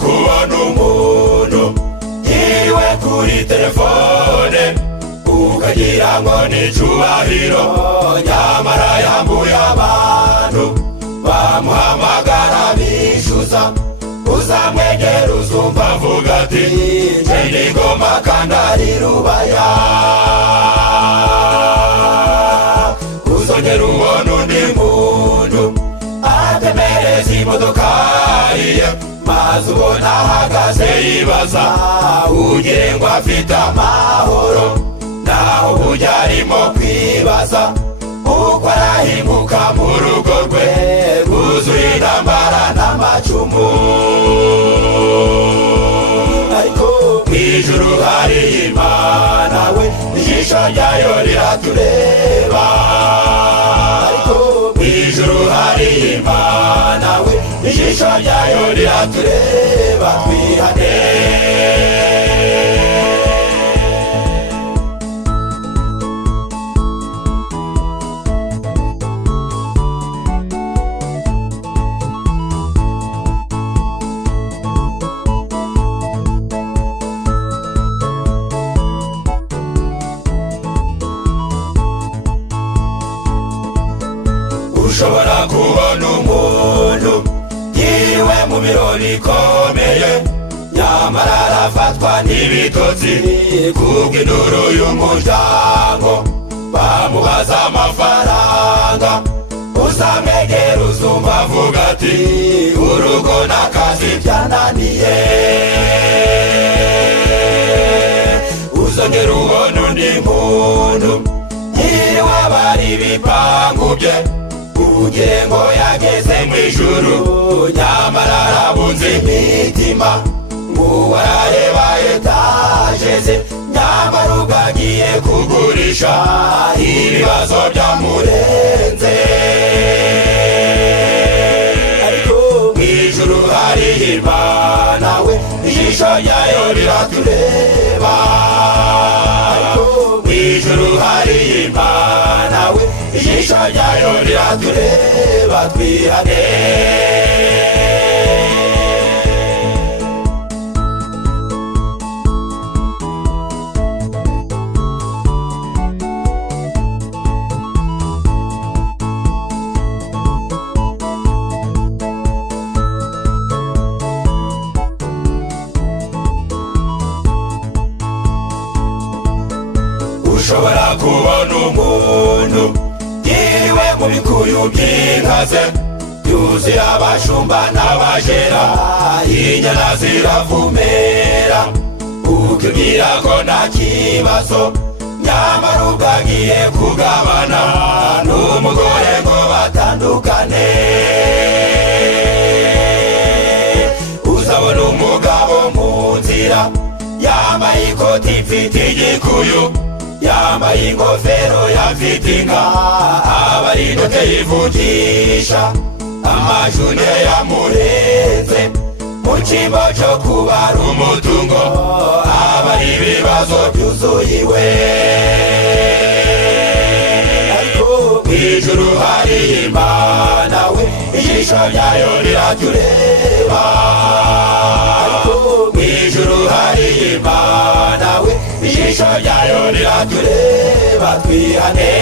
kubona umuntu yiwe kuri telefone ukagira ngo ni icubahiro, nyamara yambuye abantu bamuhamagara bishuza. Uzamwegera uzumva avuga ati nje ndi Ngoma kandi ari Rubaya. Uzongera ubona undi muntu atemereza imodoka ye, maze ubona ahagaze yibaza ugire ngo afite amahoro, naho burya arimo kwibaza uko arahinguka mu rugo rwe rwuzuye intambara n'amacumu. Ariko mw'ijuru hari Imana we, ijisho ryayo riratureba. Ariko mw'ijuru hari Imana we, ijisho ryayo riratureba. Twihane ushobora kubona umuntu yiriwe mu birori ikomeye, nyamara arafatwa n'ibitotsi kubw'induru y'umuryango bamubaza amafaranga. Uzamwegera uzumva avuga ati urugo n'akazi byananiye. Uzongera ubona undi muntu yiriwe abari ibipangu bye ugire ngo yageze mw'ijuru, nyamara arabunze imitima nguwo arareba etaje ze, nyamara ubwo agiye kugurisha ibibazo byamurenze. Ariko mw'ijuru hari Imana we, ijisho ryayo riratureba. Ariko mw'ijuru hari Imana we, ijisho ryayo riratureba. Twihane ushobora kubona umuntu yiriwe mu bikuyu by'inkaze yuzuye abashumba n'abajera, inyana ziravumera ukibwira ko nta kibazo, nyamara ubwo agiye kugabana n'umugore ngo batandukane. Uzabona umugabo mu nzira yambaye ikoti ifite igikuyu, yambaye ingofero yafite inka, abarindote yivugisha amajune yamurenze mu cyimbo cyo kubara umutungo, abari ibibazo byuzuyiwe. Ariko mw'ijuru hari Imana we, ijisho ryayo riratureba. Ariko mw'ijuru hari Imana we, ijisho ryayo riratureba. Twihane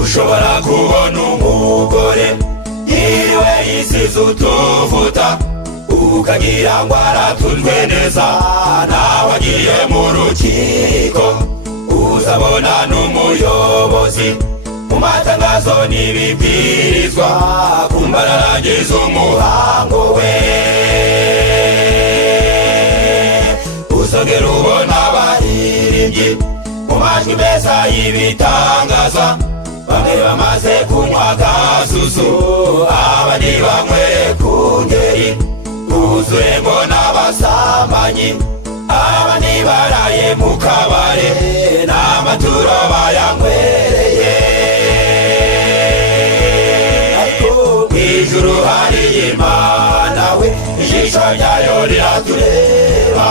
ushobora kubona umugore yiriwe yisize utuvuta ukagira ngo aratunzwe neza, nawe agiye mu rukiko. Uzabona n'umuyobozi mu matangazo n'ibibwirizwa kumva ararangiza umuhango we. Uzongera ubona abaririmbyi mu majwi meza y'ibitangaza, bamwe bamaze kunywa gasusu, abandi banyweye ku ngeri, buzuye ngo n'abasambanyi, abandi baraye mu kabare n'amaturo bayanywereye. Mw'ijuru hari Imana we, ijisho ryayo riratureba.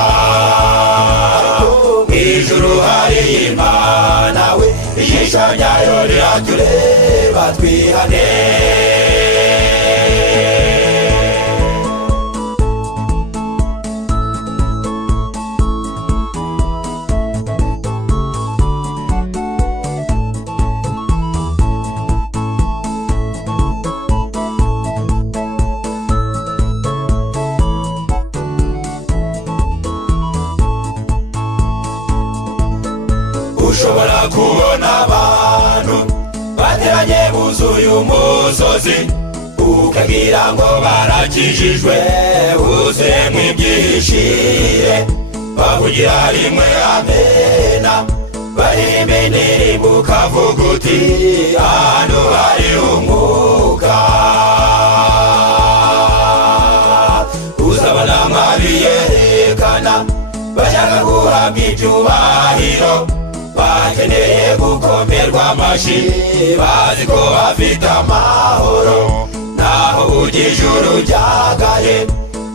Mw'ijuru hari Imana we, ijisho ryayo riratureba. Twihane ushobora kubona abantu bateranye buzuye umusozi, ukagira ngo barakijijwe buzuyemo ibyishire, bavugira rimwe amena, baririmba indirimbo ukavuga uti hano hari umwuka. Uzabona amabiyerekana bashaka guhabwa icyubahiro, bakeneye gukomerwa amashyi, bazi ko bafite amahoro, naho burya ijuru ryagaye.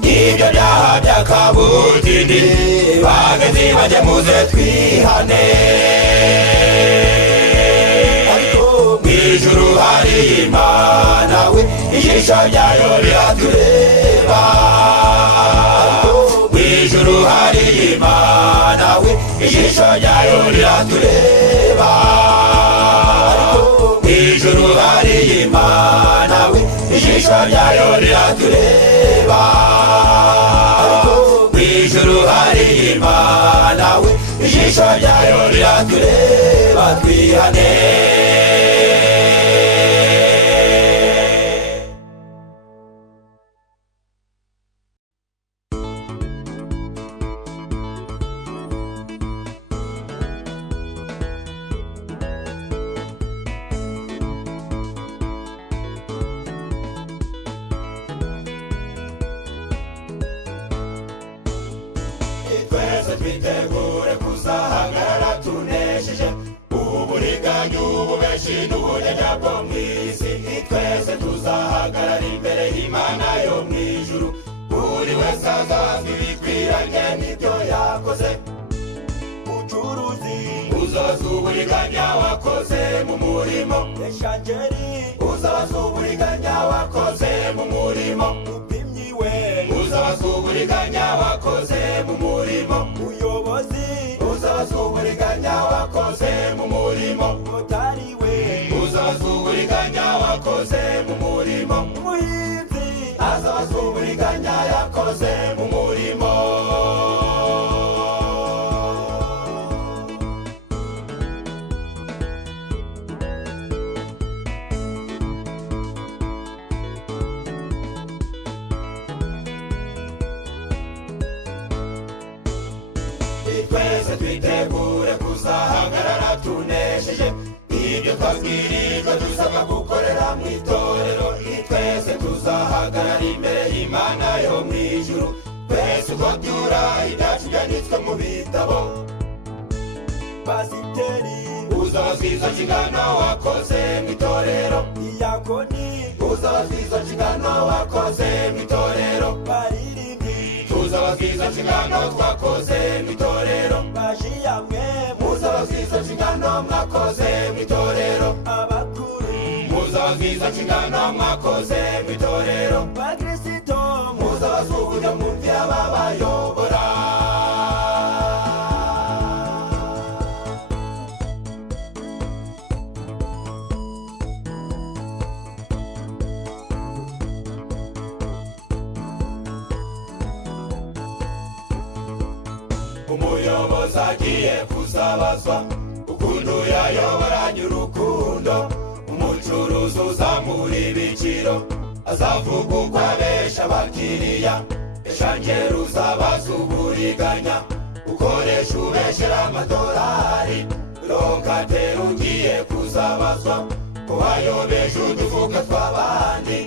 Ibyo byaha by'akabutindi bagenzi bajye muze twihane. Mw'ijuru hari Imana we, ijisho ryayo riratureba. Mw'ijuru hari Imana we, ijisho ryayo riratureba. Mw'ijuru hari Imana we, ijisho ryayo riratureba. Mw'ijuru hari Imana we, ijisho ryayo riratureba. Twihane twese twitegure kuzahagarara tunesheje uburiganya, ububeshi n'uburyarya bwo mw'isi. Twese tuzahagarara imbere y'Imana yo mw'ijuru, buri wese azazwa ibikwiranye n'ibyo yakoze. Mucuruzi uzazwa uburiganya wakoze mu murimo, eshangeri uzazwa uburiganya wakoze mu murimo, upimyi we uzazwa uburiganya wakoze mu murimo, uyobozi uzazwa uburiganya wakoze mu murimo, motari we uzazwa uburiganya wakoze mu murimo, umuhinzi azazwa uburiganya yakoze mu murimo. Twese twitegure kuzahagarara tunesheje ibyo twabwirijwe dusabwa gukorera mu itorero. Twese tuzahagarara imbere y'Imana yo mw'ijuru, twese uko byura ibyacu byanditswe mu bitabo. Pasiteri uzabazwa izo nshingano wakoze mu itorero, iyakoni uzabazwa izo nshingano wakoze mu itorero, baririmbyi uzabazwa izo nshingano twakoze mu itorero, bashiyamwe muzabazwa izo nshingano mwakoze mu itorero, abakuru muzabazwa izo nshingano mwakoze mu itorero, bakristo muzabazwa uburyo mwumvira ababayobora. Umuyobozi agiye kuzabazwa ukuntu yayoboranye urukundo, umucuruzi uzamura ibiciro azavuga uko abesha abakiriya, eshangeri uzabazwa uburiganya ukoresha ubeshera amadolari, lokateri ugiye kuzabazwa ko wayobeje udufuka tw'abandi,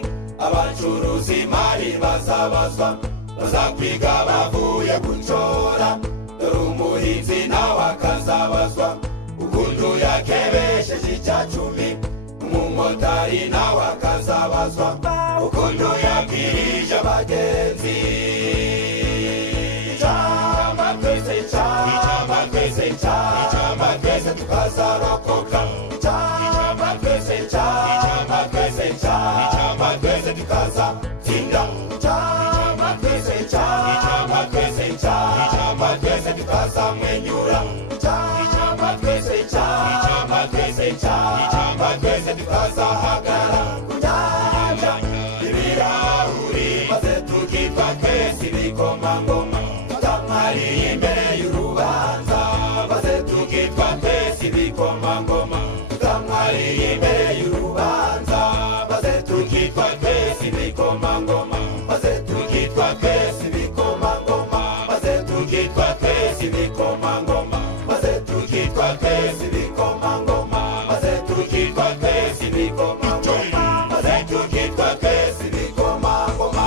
abacuruzi imari bazabazwa bazakwiga bavuye gucora, dore umuhe umuhinzi nawe akazabazwa ukuntu yakebesheje icyacumi, umumotari nawe akazabazwa ukuntu yabwirije abagenzi. Icyampa twese, icyampa twese, icyampa twese tukazarokoka. Icyampa twese, icyampa twese, icyampa twese tukazatsinda. Icyampa twese, icyampa twese, icyampa twese tukazamwenyura. Icyampa twese, icyampa twese, icyampa twese tukazahagarara ku nyanja y'ibirahuri, maze tukitwa twese ibikomangoma tutamwariye imbere y'urubanza. Maze tukitwa twese ibikomangoma tutamwariye imbere y'urubanza. Maze tukitwa twese ibikomangoma, maze tukitwa twese ibikomangoma, maze tukitwa twese ibikomangoma, maze tukitwa twese ibikomangoma, maze tukitwa twese ibikomangoma, maze tukitwa twese ibikomangoma.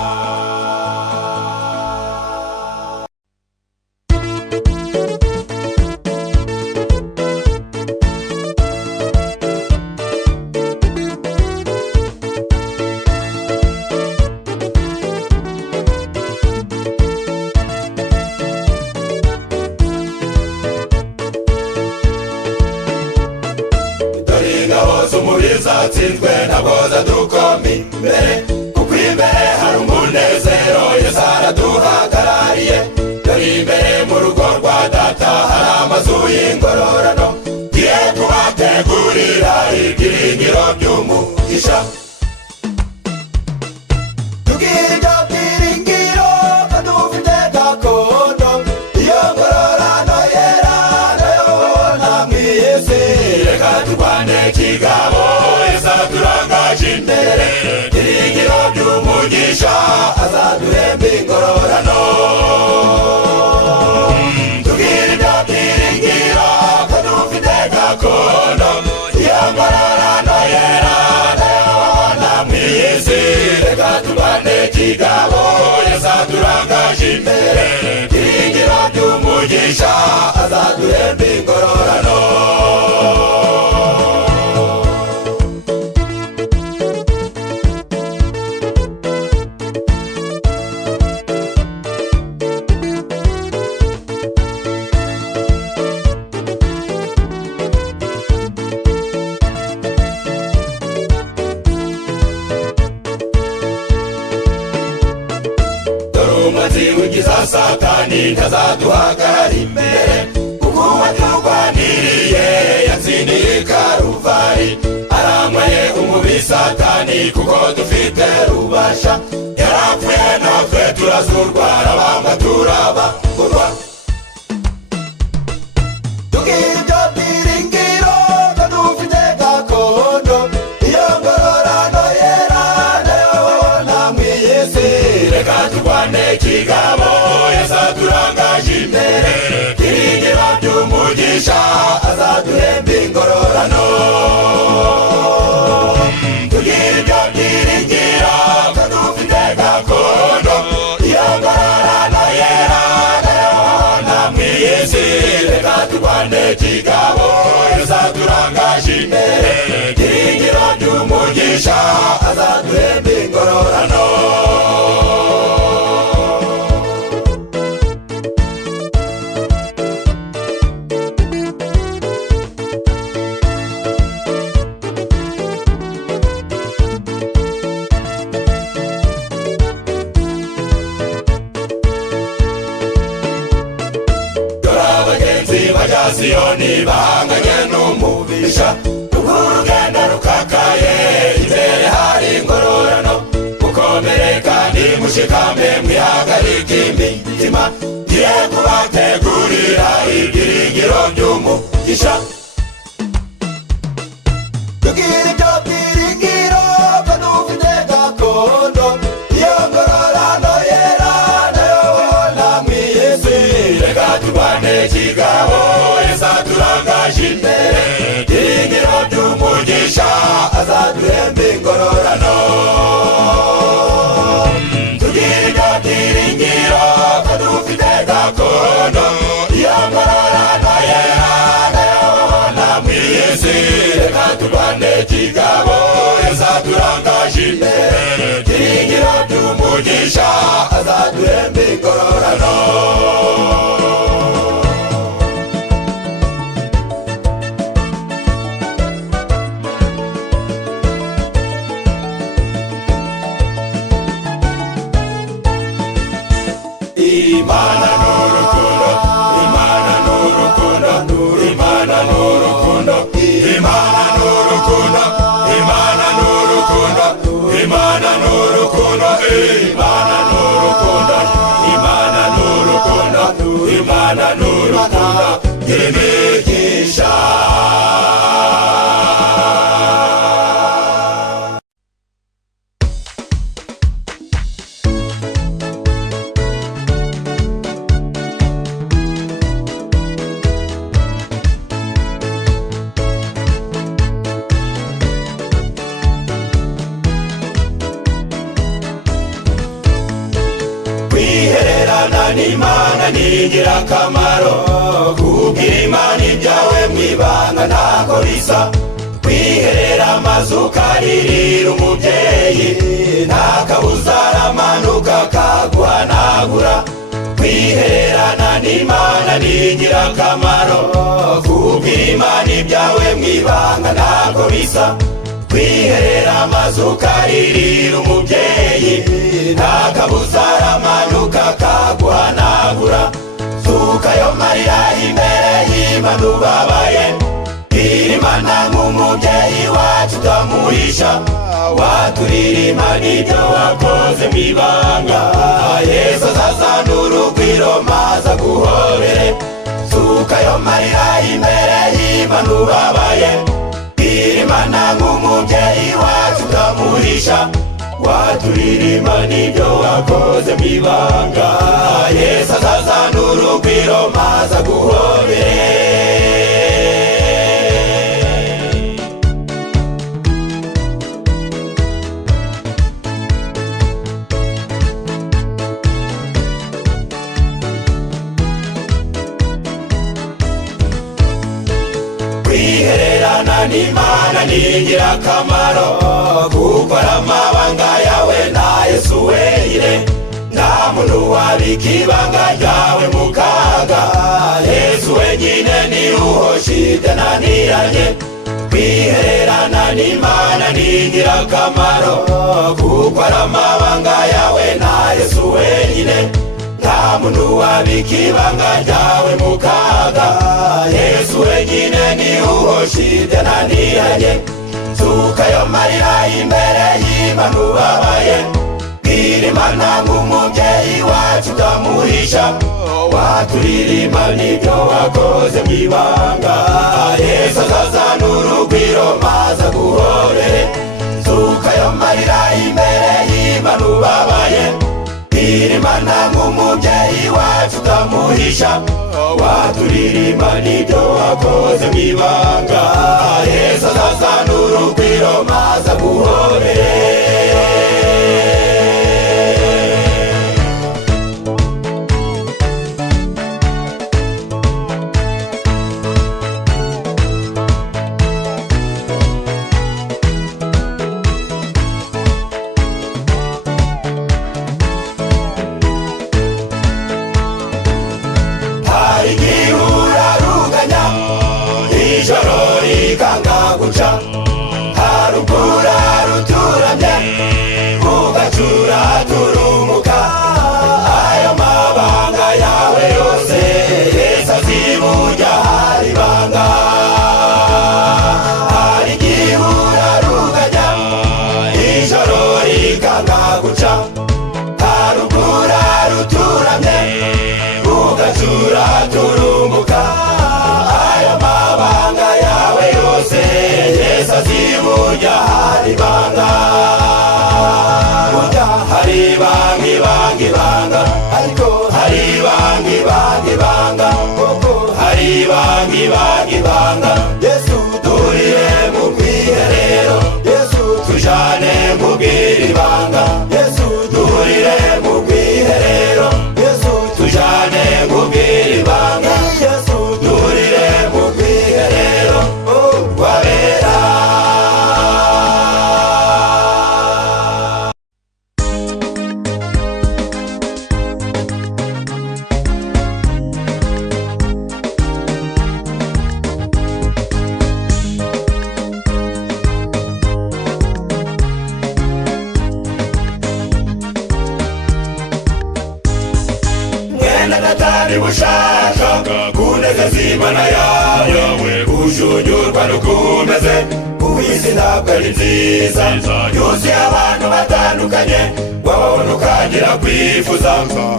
Zatsinzwe ntabwo zadukoma imbere, kuko imbere hari umunezero Yesu araduhagarariye. Dore imbere mu rugo rwa data hari amazu y'ingororano, ngiye kubategurira ibyiringiro by'umugisha. Tubwire ibyo byiringiro ko dufite gakondo, iyo ngororano yera nayo namwiye isi. Reka turwane kigabo turangaje imbere, ibyiringiro by'umugisha azaduhemba ingororano. Tubwire ibyo byiringiro ko dufite gakondo, iyo ngororano yera nayo namwiye isi. Reka turwane kigabo Yesu turangaje imbere, ibyiringiro by'umugisha azaduhemba ingororano. Satani ntazaduhagarara imbere, kuko uwaturwaniriye yatsindiye Karuvari. Aramwaye umubi Satani kuko dufite rubasha, yarapfuye natwe turazurwa, arabambwa turabamburwa. Tubwire ibyo byiringiro ko dufite gakondo, iyo ngororano yera nayo namwiye isi. Reka turwane kigabo Yesu turangaje imbere, ibyiringiro by'umugisha azaduhemba ingororano. Tubwire ibyo byiringiro ko dufite gakondo, iyo ngororano yera nayo namwiye isi. Reka turwane kigabo Yesu turangaje imbere, ibyiringiro by'umugisha azaduhemba ingororano. Siyoni bahanganye n'umubisha, urugendo rukakaye, imbere hari ingororano. Mukomere kandi mushikame, mwihagarike imitima, ngiye kubategurira ibyiringiro by'umugisha. Tubwire ibyo byiringiro ko dufite gakondo, iyo ngororano yera nayo namwiye isi. Reka turwane kigabo Yesu turangaje imbere, ibyiringiro by'umugisha azaduhemba ingororano. Tubwire ibyo byiringiro ko dufite gakondo, iyo ngororano imigabo yazaturangaje imbere, byiringiro by'umugisha azaduhemba ingororano. Imana n'urukundo, Imana n'urukundo, Imana n'urukundo, Imana n'urukundo, Imana n'urukundo, Imana n'urukundo, Imana n'urukundo, Imana n'urukundo, Imana n'urukundo, imigisha. Kwihererana n'Imana ni ingirakamaro, kubwira Imana ibyawe mwibanga ntako bisa. Kwiherera amazu ukaririra umubyeyi, nta kabuza aramanuka akaguhanagura. Kwihererana n'Imana ni ingirakamaro, kubwira Imana ibyawe mwibanga ntako bisa. Kwiherera amazu ukaririra umubyeyi, nta kabuza aramanuka akaguhanagura. Suka ayo marira imbere y'Imana ubabaye, bwira Imana nk'umubyeyi wacu utamuhisha. Waturira Imana ibyo wakoze mwibanga, Yesu azazana urugwiro maze aguhobere. Suka ayo marira imbere y'Imana ubabaye, bwira Imana nk'umubyeyi wacu utamuhisha. Waturira Imana ibyo wakoze mwibanga, Yesu azazana urugwiro maze aguhobere. Kwihererana n'Imana ni ingirakamaro, kuko ari amabanga yawe na Yesu wenyine. Nta muntu wabika ibanga ryawe mu kaga, Yesu wenyine ni uhosha ibyananiranye. Kwihererana n'Imana ni ingirakamaro, kuko ari amabanga yawe na Yesu wenyine. Nta muntu wabika ibanga ryawe mu kaga, Yesu wenyine ni uhosha ibyananiranye. Suka ayo marira imbere y'Imana ubabaye, bwira Imana nk'umubyeyi wacu utamuhisha. Waturira Imana ibyo wakoze mwibanga, Yesu azazana urugwiro maze aguhobere. Suka ayo marira imbere y'Imana ubabaye, bwira Imana nk'umubyeyi wacu utamuhisha. Waturira Imana ibyo wakoze mwibanga, Yesu azazana urugwiro maze aguhobere. Ijoro rikanga guca, harugura ruturamye, ugacura turumuka. Ayo mabanga yawe yose Yesu aziburya hari banga. Hari igihura ruganya, ijoro rikanga guca, harugura ruturamye, ugacura turumuka. Ayo mabanga yawe yose Yesu aziburya hari banga. Burya hari ibanga, ariko hari ibanga, hari ibanga. Yesu turire mu bwiherero, Yesu tujane mu bw'ibanga. Yesu turire mu bwiherero, Yesu tujane mu bw'ibanga. Yesu turire mu bwiherero, wabera. mwene Natani bushaka kunezeza Imana yawe ujunyurwa n'ukumeze uw'isi ntabwo ari nziza yuzuye abantu batandukanye wababona ukagira kwifuza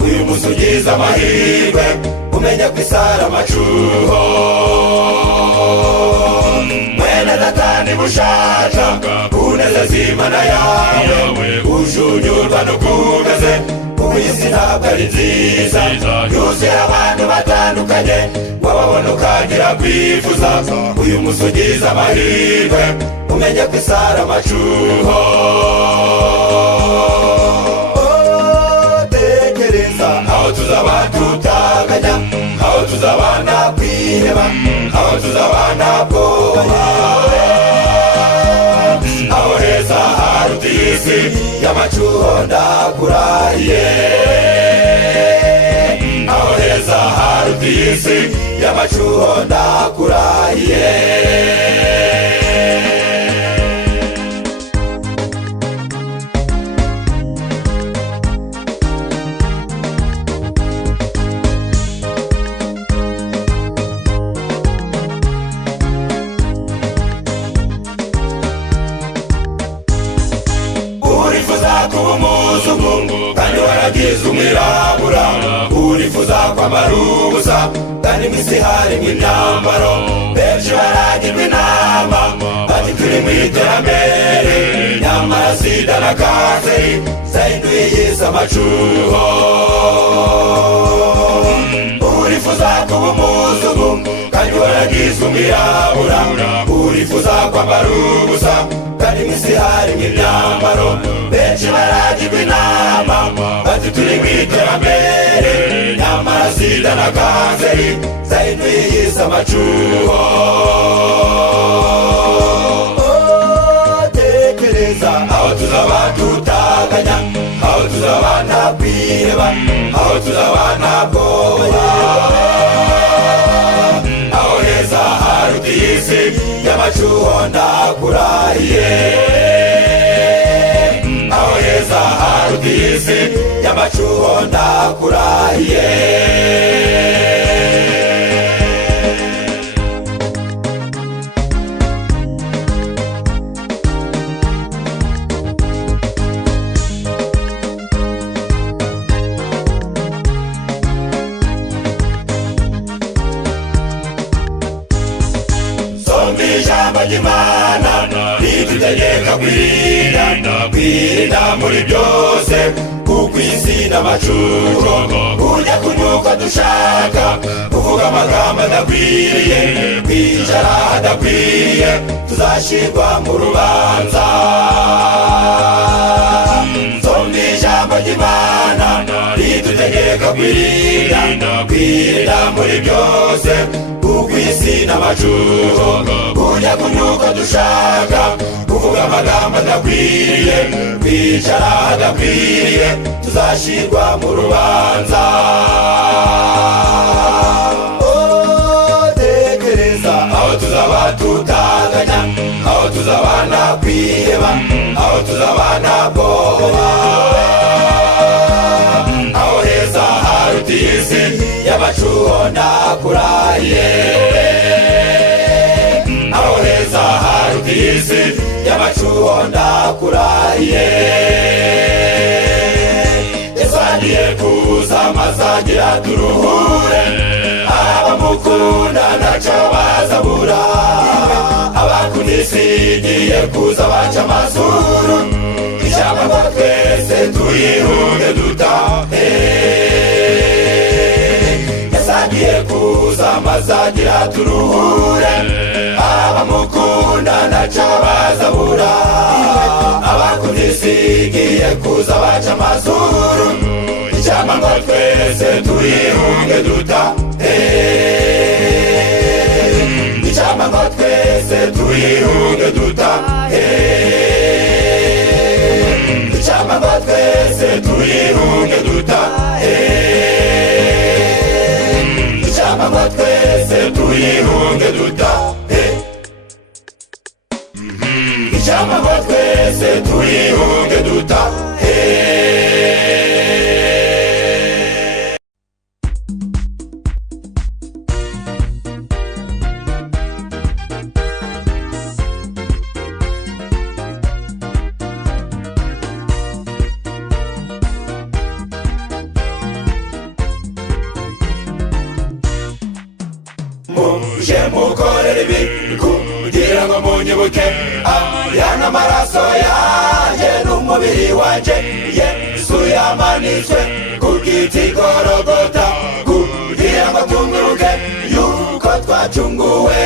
uyu munsi ugize amahirwe umenya ko isara amacuho mwene Natani bushaka kunezeza Imana yawe ujunyurwa n'ukumeze uw'isi ntabwo ari nziza yuzuye abantu batandukanye wababona ukagira kwifuza uyu munsi ugize amahirwe umenye ko isara amacuho tekereza aho tuzaba tutaganya aho tuzabana kwiheba aho tuzabana bwoba aho heza haruta isi y'amacuho ndakurahiye aho heza haruta isi y'amacuho ndakurahiye kuba umuzungu kandi waragize umwirabura urifuza kwambara ubusa kandi mw'isi harimo imyambaro benshi baragirwa inama bati turi mu iterambere nyamara sida na kanseri zahinduye iy'isi amacuho urifuza kuba umuzungu kandi waragize umwirabura urifuza kwambara ubusa kandi mw'isi harimo imyambaro benshi baragirwa inama bati turi mu iterambere nyamara sida na kanseri zahinduye iy'isi amacuho tekereza aho tuzaba tutaganya aho tuzabana kwiheba aho tuzabana bwoba aho heza haruta iy'isi y'amacuho ndakurahiye aho heza haruta iy'isi y'amacuho ndakurahiye ijambo ry'Imana ridutegeka kwirinda muri byose kuko isi n'amacuho ujya kunyuka dushaka kuvuga amagambo adakwiriye kwicara hadakwiriye tuzashirwa mu rubanza nsomye ijambo ry'Imana ridutegeka kwirinda muri byose kuko isi n'amacuho ujya kunyuka dushaka kuvuga amagambo adakwiriye kwicara hadakwiriye tuzashirwa mu rubanza tekereza aho tuzaba tutaganya aho tuzabana kwiheba aho tuzabana bwoba aho heza haruta iy'isi y'amacuho ndakurahiye aho heza haruta iy'isi y'amacuho ndakurahiye Yesu agiye kuza mazagira turuhure abamukunda ntacyo bazabura abakunisigiye kuza baca amazuru ishyamba ngo twese tuyihunge dutahe Yesu agiye kuza mazagira turuhure abamukunda ntacyo bazabura abakunisigiye kuza baca amazuru ishyamba ngo twese tuyihunge dutahe ishyamba ngo twese tuyihunge dutahe ishyamba ngo twese tuyihunge dutahe ishyamba ngo twese tuyihunge dutahe ishyamba ngo twese tuyihunge dutahe muje mukorera ibi kugira ngo munyibuke. Aya n'amaraso yanjye n'umubiri wanje Yesu yamanitswe ku giti Gologota kugira ngo tumwibuke yuko twacunguwe.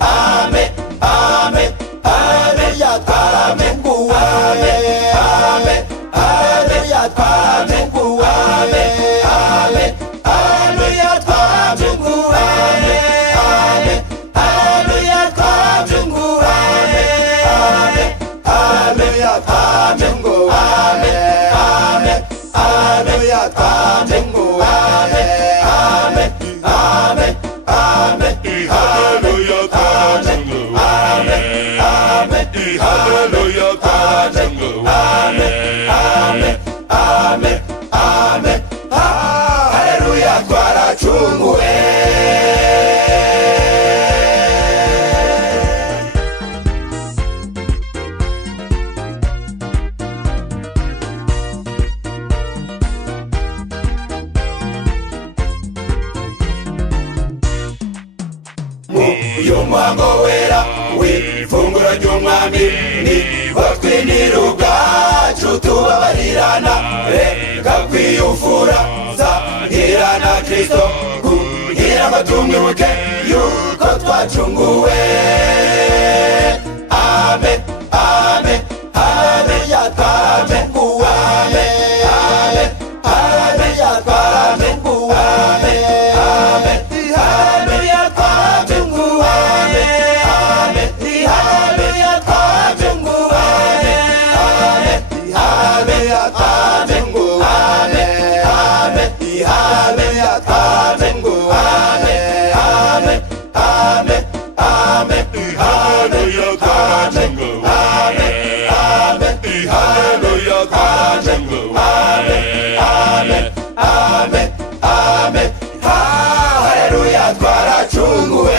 Amen, amen, haleluya, twacunguwe. Amen, haleluya, twacunguwe. Amen, haleluya, twacunguwe. Amen, haleluya, twacunguwe. Amen, haleluya, twacunguwe. Amen, haleluya, twacunguwe. Amen, amen, amen, haleluya, twacunguwe. Amen, haleluya, twacunguwe. Amen, amen, amen, haleluya, twaracunguwe. Uyu muhango wera w'ifunguro ry'umwami niho twinira ubwacu tubabarirana. Reka kwiyufura zagira na Kristo kugira ngo tumwibuke yuko twacunguwe. Amen, amen, haleluya, twacunguwe. Amen, haleluya, twacunguwe. Amen, haleluya, twacunguwe. Amen, haleluya, twacunguwe. Amen, haleluya, twacunguwe. Amen, haleluya, twacunguwe. Amen, amen, amen, haleluya, twacunguwe. Amen, haleluya, twacunguwe. Amen, amen, amen, haleluya, twaracunguwe.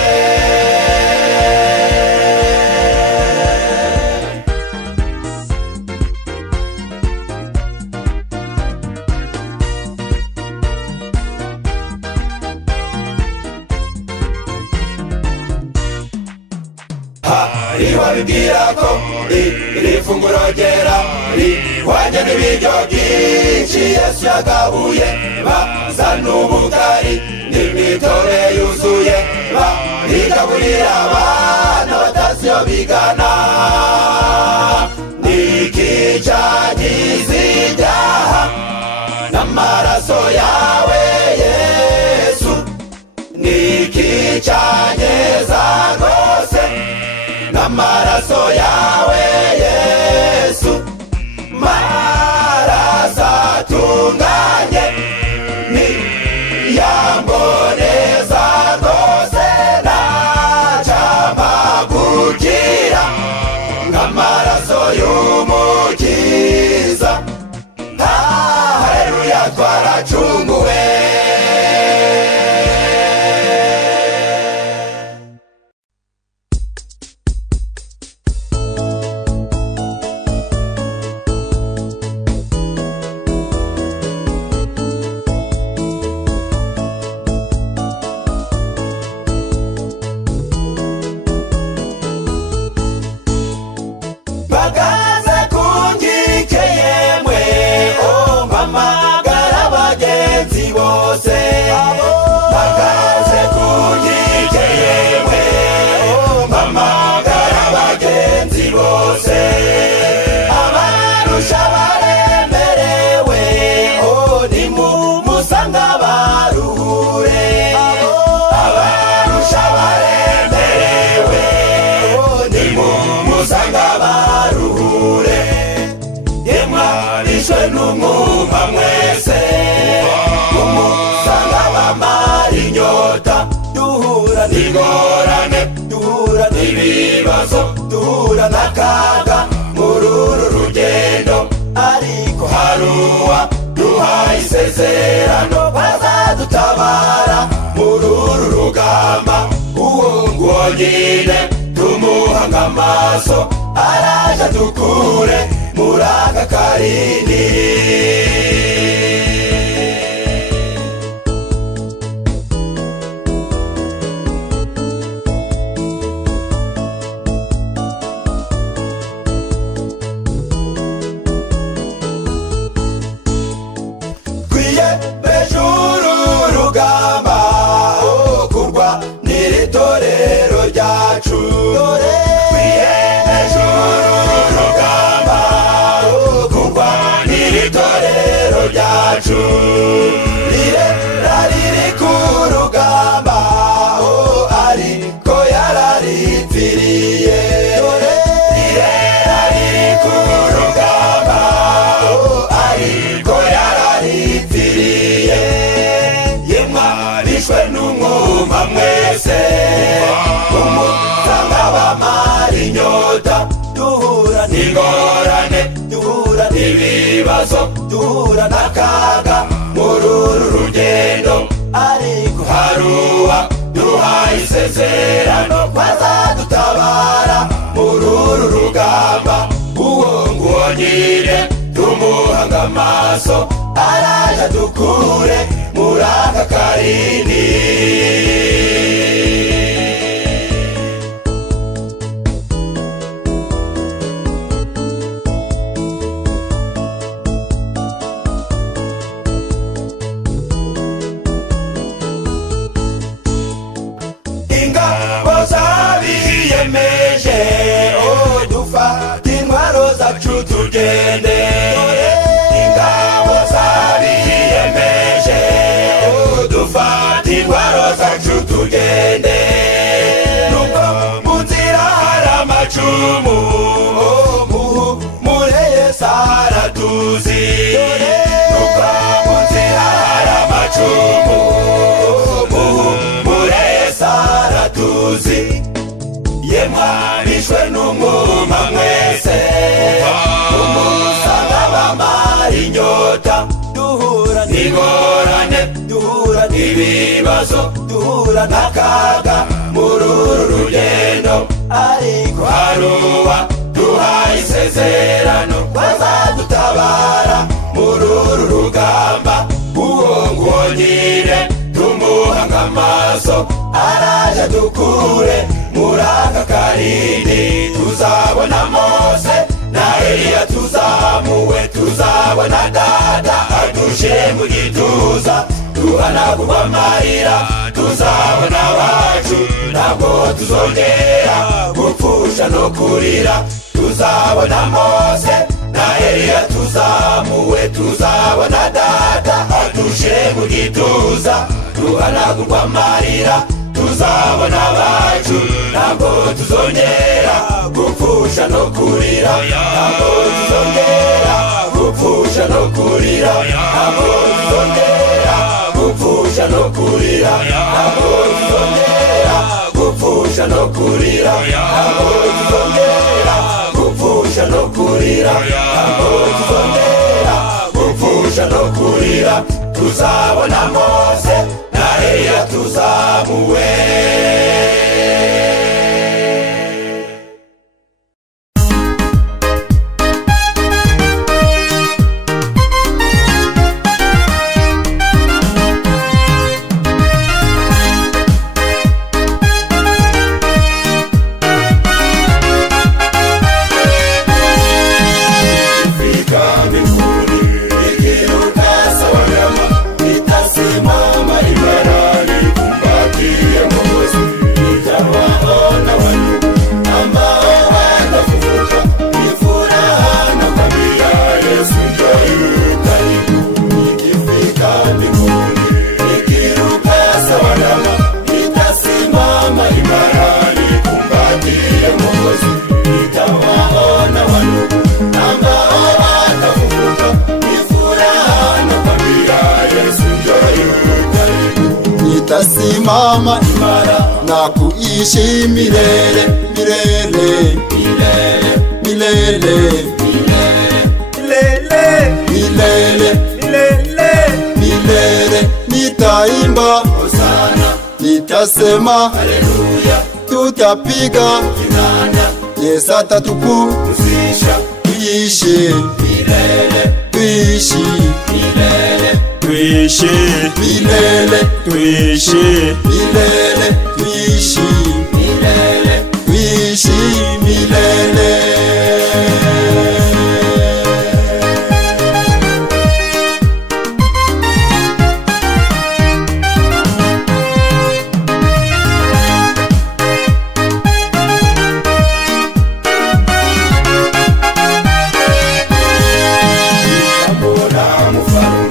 Hariho abibwira ko iri funguro ryera rihwanye n'ibiryo byinshi Yesu yagabuye, bazana ubugari n'imitobe yuzuye barigaburira abana batazi iyo bigana. Niki cyagize ibyaha n'amaraso yawe Yesu? Niki cyanyeza rwose n'amaraso yawe Yesu? Maraso atunganye ni yamboneza rwose, ntacyamagukira nk'amaraso y'umukiza. Haleluya, twaracunguwe. Bagaze kungike yemwe, oh mpamagara bagenzi bose. Bagaze kungike yemwe, oh mpamagara bagenzi bose. Abarusha baremerewe, oh nimumusanga baruhure. Abarusha baremerewe, oh nimumusanga baruhure. Yemwarishwe n'umwuma mwese, mumusanga bamara inyota. Duhura n'ingorane, duhura n'ibibazo, duhura n'akaga muri uru rugendo, ariko haruwa duhaye isezerano bazadutabara muri uru rugamba. Uwo nguwo nyine tumuhanga amaso, araje dukure muri aka karindi. ryacu rirera riri ku rugamba, ariko yararipfiriye. Rirera riri ku rugamba, ariko yararipfiriye. Yemwe abishwe n'umwuma mwese, umutanga bamara inyota, duhura n'ingorane, duhura n'ibibazo, duhura n'akaga muri uru rugendo, ariko haruwa duhaye isezerano bazadutabara muri uru rugamba. Uwo nguwo nyine tumuhanga amaso, araje dukure muri aka karindi. Ingabo zabiyemeje, dufata intwaro zacu tugende. Ingabo zabiyemeje, dufata intwaro zacu tugende. Nubwo mu nzira hari amacumu, muhumure saratuzi. Nubwo mu nzira hari amacumu, muhumure saratuzi. Yemwe abishwe n'umwuma mwese, umusanga bamara inyota, duhura n'ingorane, duhura n'ibibazo, duhura n'akaga muri uru rugendo, ariko haruwa duhaye isezerano bazadutabara muri uru rugamba. Uwo nguwo nyine tumuhanga amaso, araje dukure muri aka karindi. Tuzabona Mose na Eliya, tuzamuwe, tuzabona Data adushe mu gituza, duhanagurwa amarira. Tuzabona abacu, ntabwo tuzongera gupfusha no kurira. Tuzabona Mose na Eliya, tuzamuwe, tuzabona Data adushe mu gituza, duhanagurwa amarira. Tuzabona abacu, ntabwo tuzongera gupfusha no kurira. Ntabwo tuzongera gupfusha no kurira. Ntabwo tuzongera gupfusha no kurira. Ntabwo tuzongera gupfusha no kurira. Ntabwo tuzongera gupfusha no kurira. Ntabwo tuzongera gupfusha no kurira. Tuzabona Mose na Eliya, tuzamuwe. Nitasimama imara na kuishi milele milele milele milele milele milele milele milele. Nitaimba hosana, nitasema haleluya, tutapiga kinanda, Yesu atatukuzisha. Tuishi milele, tuishi milele, tuishi milele, tuishi milele, tuishi milele, tuishi milele. Nitamwona mfalme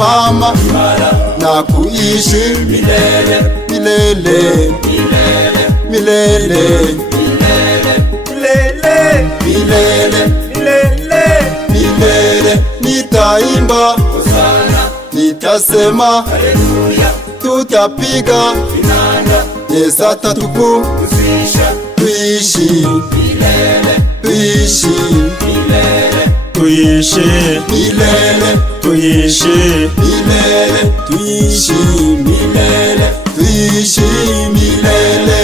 nitasimama imara na kuishi milele milele milele milele milele milele milele. Nitaimba Hosana nitasema haleluya tutapiga vinanda Yesu kuzisha tuishi milele tuishi milele tuishi milele tuishi milele tuishi milele tuishi milele.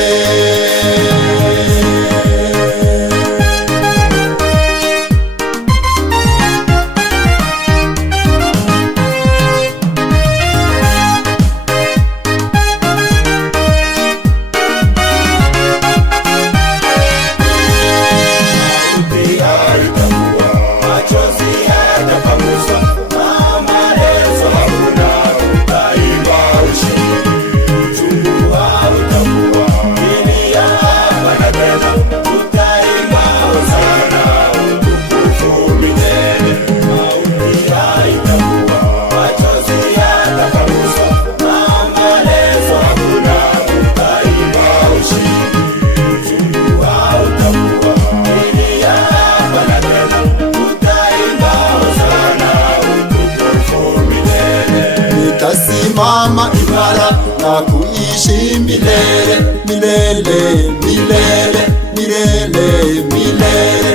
Nitasimama imara na kuishi milele milele milele milele milele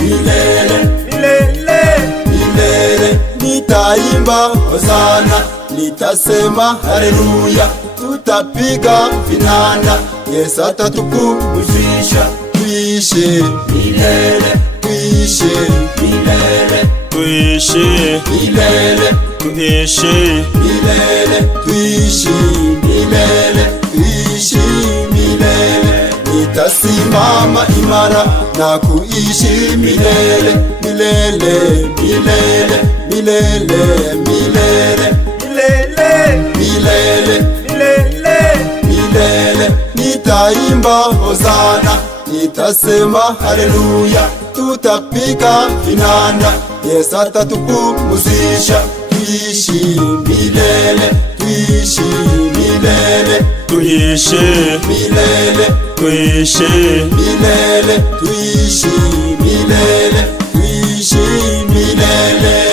milele milele milele. Nitaimba hosana nitasema haleluya tutapiga vinanda Yesu atatupumzisha tuishi milele tuishi milele tuishi milele tuishi milele tuishi milele tuishi milele. Nitasimama imara na kuishi milele milele milele milele milele milele milele milele. Nitaimba hosana nitasema haleluya tutapiga vinanda Yesu atatupumzisha tuishi milele tuishi milele tuishi milele tuishi milele tuishi milele tuishi milele.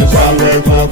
kwa wema